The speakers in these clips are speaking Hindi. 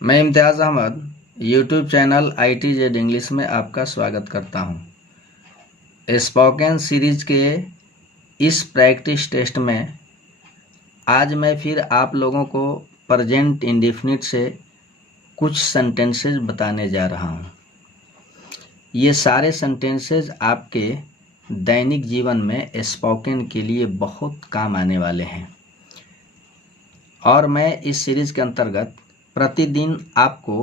मैं Imtiaz Ahmed YouTube channel ITZ English में आपका स्वागत करता हूं। स्पोकन सीरीज के इस प्रैक्टिस टेस्ट में आज मैं फिर आप लोगों को प्रेजेंट इंडेफिनिट से कुछ सेंटेंसेस बताने जा रहा हूं। ये सारे सेंटेंसेस आपके दैनिक जीवन में स्पोकन के लिए बहुत काम आने वाले हैं और मैं इस सीरीज़ के अंतर्गत प्रतिदिन आपको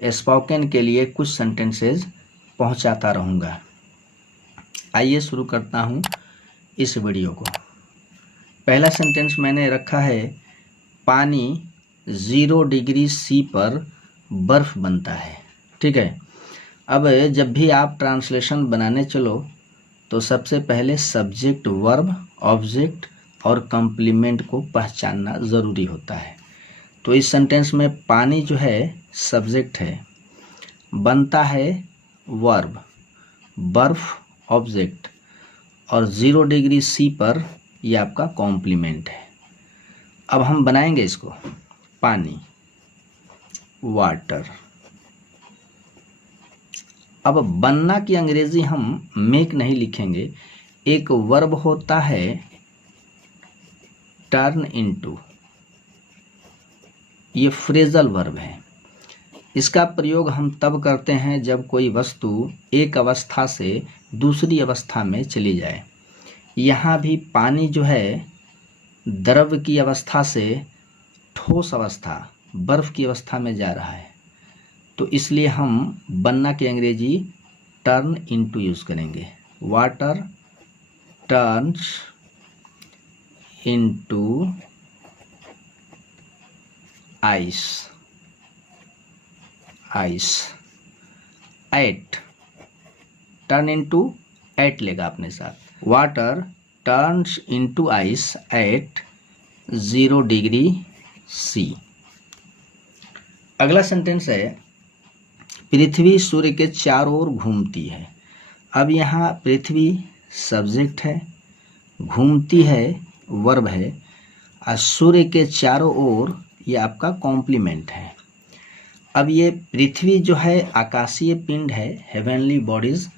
स्पोकन के लिए कुछ सेंटेंसेस पहुंचाता रहूँगा। आइए शुरू करता हूं इस वीडियो को। पहला सेंटेंस मैंने रखा है, पानी 0 डिग्री C पर बर्फ़ बनता है। ठीक है, अब जब भी आप ट्रांसलेशन बनाने चलो तो सबसे पहले सब्जेक्ट, वर्ब, ऑब्जेक्ट और कॉम्प्लीमेंट को पहचानना ज़रूरी होता है। तो इस सेंटेंस में पानी जो है सब्जेक्ट है, बनता है वर्ब, बर्फ ऑब्जेक्ट और 0 डिग्री C पर यह आपका कॉम्प्लीमेंट है। अब हम बनाएंगे इसको, पानी, वाटर। अब बनना की अंग्रेजी हम मेक नहीं लिखेंगे, एक वर्ब होता है टर्न इनटू, ये फ्रेजल वर्ब है। इसका प्रयोग हम तब करते हैं जब कोई वस्तु एक अवस्था से दूसरी अवस्था में चली जाए। यहाँ भी पानी जो है द्रव की अवस्था से ठोस अवस्था, बर्फ की अवस्था में जा रहा है, तो इसलिए हम बनना की अंग्रेजी टर्न इनटू यूज़ करेंगे। Water turns into ice, ice. At, turn into at लेगा अपने साथ। Water turns into ice at 0 degree C। अगला सेंटेंस है, पृथ्वी सूर्य के चारों ओर घूमती है। अब यहाँ पृथ्वी सब्जेक्ट है, घूमती है वर्ब है और सूर्य के चारों ओर ये आपका कॉम्प्लीमेंट है। अब ये पृथ्वी जो है आकाशीय पिंड है, हेवनली बॉडीज,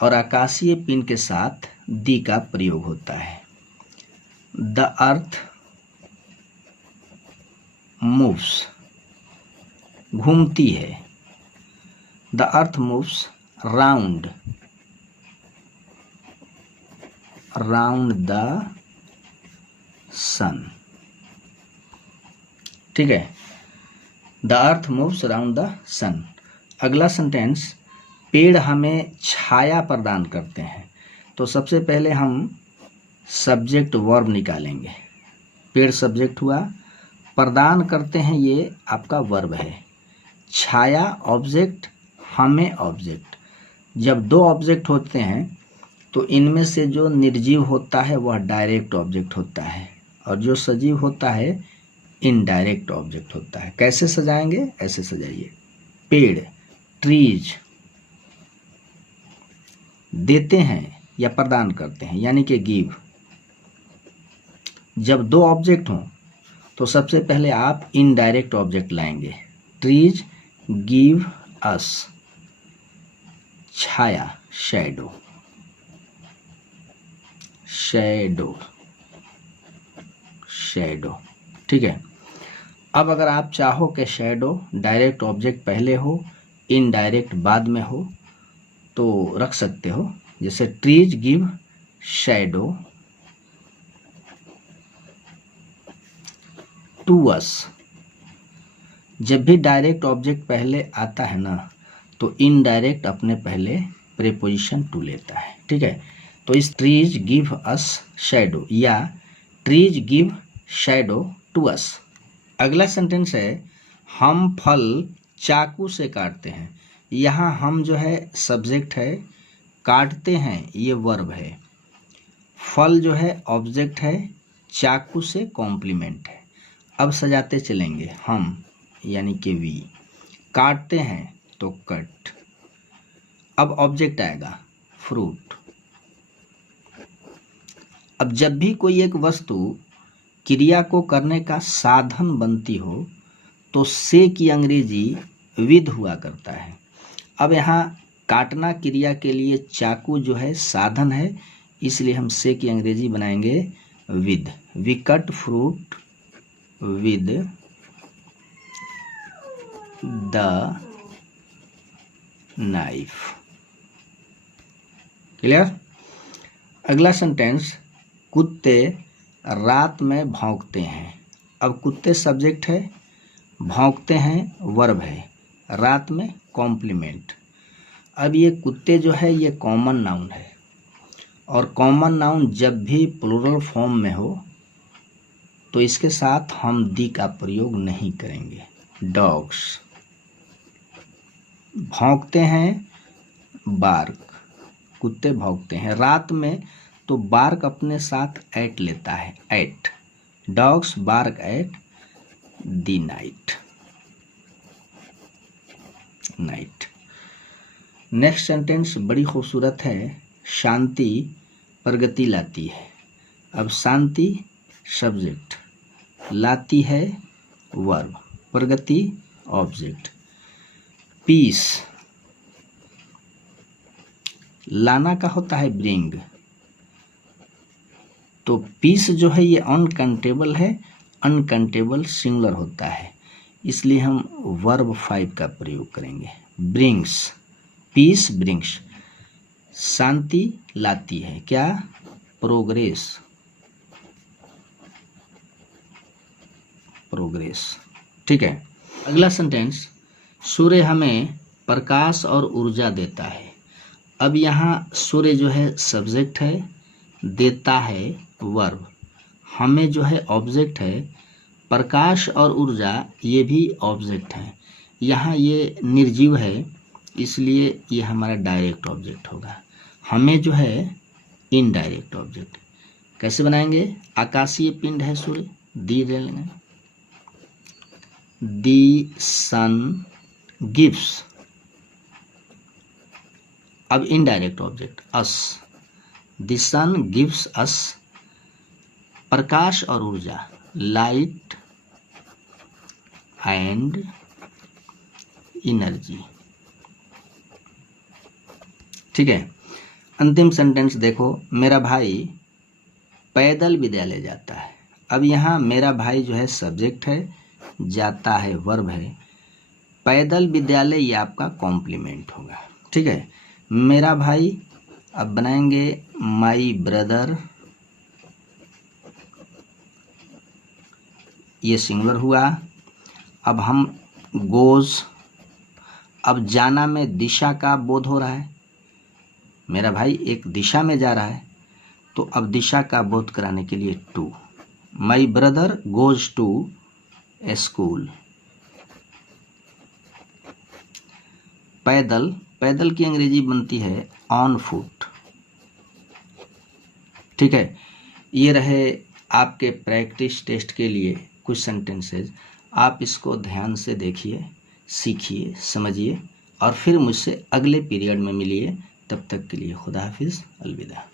और आकाशीय पिंड के साथ दी का प्रयोग होता है। द अर्थ मूव्स, घूमती है। The earth moves round, round the sun. ठीक है, the earth moves round the sun. अगला सेंटेंस, पेड़ हमें छाया प्रदान करते हैं। तो सबसे पहले हम सब्जेक्ट वर्ब निकालेंगे। पेड़ सब्जेक्ट हुआ, प्रदान करते हैं ये आपका वर्ब है, छाया ऑब्जेक्ट, हमें ऑब्जेक्ट। जब दो ऑब्जेक्ट होते हैं तो इनमें से जो निर्जीव होता है वह डायरेक्ट ऑब्जेक्ट होता है और जो सजीव होता है इनडायरेक्ट ऑब्जेक्ट होता है। कैसे सजाएंगे, ऐसे सजाइए, पेड़ ट्रीज देते हैं या प्रदान करते हैं, यानी कि गिव। जब दो ऑब्जेक्ट हों तो सबसे पहले आप इनडायरेक्ट ऑब्जेक्ट लाएंगे। ट्रीज गिव अस छाया, शैडो, शैडो, शैडो। ठीक है, अब अगर आप चाहो कि शैडो डायरेक्ट ऑब्जेक्ट पहले हो, इनडायरेक्ट बाद में हो, तो रख सकते हो। जैसे trees give shadow to us. जब भी डायरेक्ट ऑब्जेक्ट पहले आता है ना, तो इनडायरेक्ट अपने पहले प्रीपोजिशन टू लेता है। ठीक है, तो इस ट्रीज गिव अस शैडो या trees give shadow to us. अगला सेंटेंस है, हम फल चाकू से काटते हैं। यहाँ हम जो है सब्जेक्ट है, काटते हैं ये वर्ब है, फल जो है ऑब्जेक्ट है, चाकू से कॉम्प्लीमेंट है। अब सजाते चलेंगे, हम यानी कि वी, काटते हैं तो कट। अब ऑब्जेक्ट आएगा फ्रूट। अब जब भी कोई एक वस्तु क्रिया को करने का साधन बनती हो तो से की अंग्रेजी विद हुआ करता है। अब यहाँ काटना क्रिया के लिए चाकू जो है साधन है, इसलिए हम से की अंग्रेजी बनाएंगे with. We cut fruit with the knife. Clear. अगला सेंटेंस, कुत्ते रात में भौंकते हैं। अब कुत्ते सब्जेक्ट है, भौंकते हैं वर्ब है, रात में कॉम्प्लीमेंट। अब ये कुत्ते जो है ये कॉमन नाउन है, और कॉमन नाउन जब भी प्लूरल फॉर्म में हो तो इसके साथ हम दी का प्रयोग नहीं करेंगे। डॉग्स, भौंकते हैं बार्क, कुत्ते भौंकते हैं रात में, तो बार्क अपने साथ एट लेता है, at. Dogs bark at the night, night. Next sentence बड़ी खूबसूरत है, शांति प्रगति लाती है। अब शांति सब्जेक्ट, लाती है वर्ब, प्रगति ऑब्जेक्ट। पीस, लाना का होता है ब्रिंग, तो पीस जो है ये अनकाउंटेबल है, अनकाउंटेबल सिंगुलर होता है, इसलिए हम वर्ब 5 का प्रयोग करेंगे। Brings, piece brings. शांति लाती है क्या, प्रोग्रेस, प्रोग्रेस। ठीक है। अगला सेंटेंस, सूर्य हमें प्रकाश और ऊर्जा देता है। अब यहाँ सूर्य जो है सब्जेक्ट है, देता है वर्ब, हमें जो है ऑब्जेक्ट है, प्रकाश और ऊर्जा ये भी ऑब्जेक्ट है। यहाँ ये निर्जीव है, इसलिए ये हमारा डायरेक्ट ऑब्जेक्ट होगा। हमें जो है इनडायरेक्ट ऑब्जेक्ट। कैसे बनाएंगे, आकाशीय पिंड है सूर्य, दी ले लेंगे, दी सन गिव्स। अब indirect object us, the sun gives us, प्रकाश और ऊर्जा, लाइट एंड एनर्जी। ठीक है। अंतिम सेंटेंस देखो, मेरा भाई पैदल विद्यालय जाता है। अब यहाँ मेरा भाई जो है सब्जेक्ट है, जाता है वर्ब है, पैदल विद्यालय ये आपका कॉम्प्लीमेंट होगा। ठीक है। मेरा भाई, अब बनाएंगे माई ब्रदर, ये सिंगुलर हुआ। अब हम गोज, अब जाना में दिशा का बोध हो रहा है, मेरा भाई एक दिशा में जा रहा है, तो अब दिशा का बोध कराने के लिए to, my brother goes to a school. पैदल, पैदल की अंग्रेजी बनती है ऑन फुट। ठीक है। ये रहे आपके प्रैक्टिस टेस्ट के लिए कुछ सेंटेंसेस। आप इसको ध्यान से देखिए, सीखिए, समझिए, और फिर मुझसे अगले पीरियड में मिलिए। तब तक के लिए खुदा हाफिज़, अलविदा।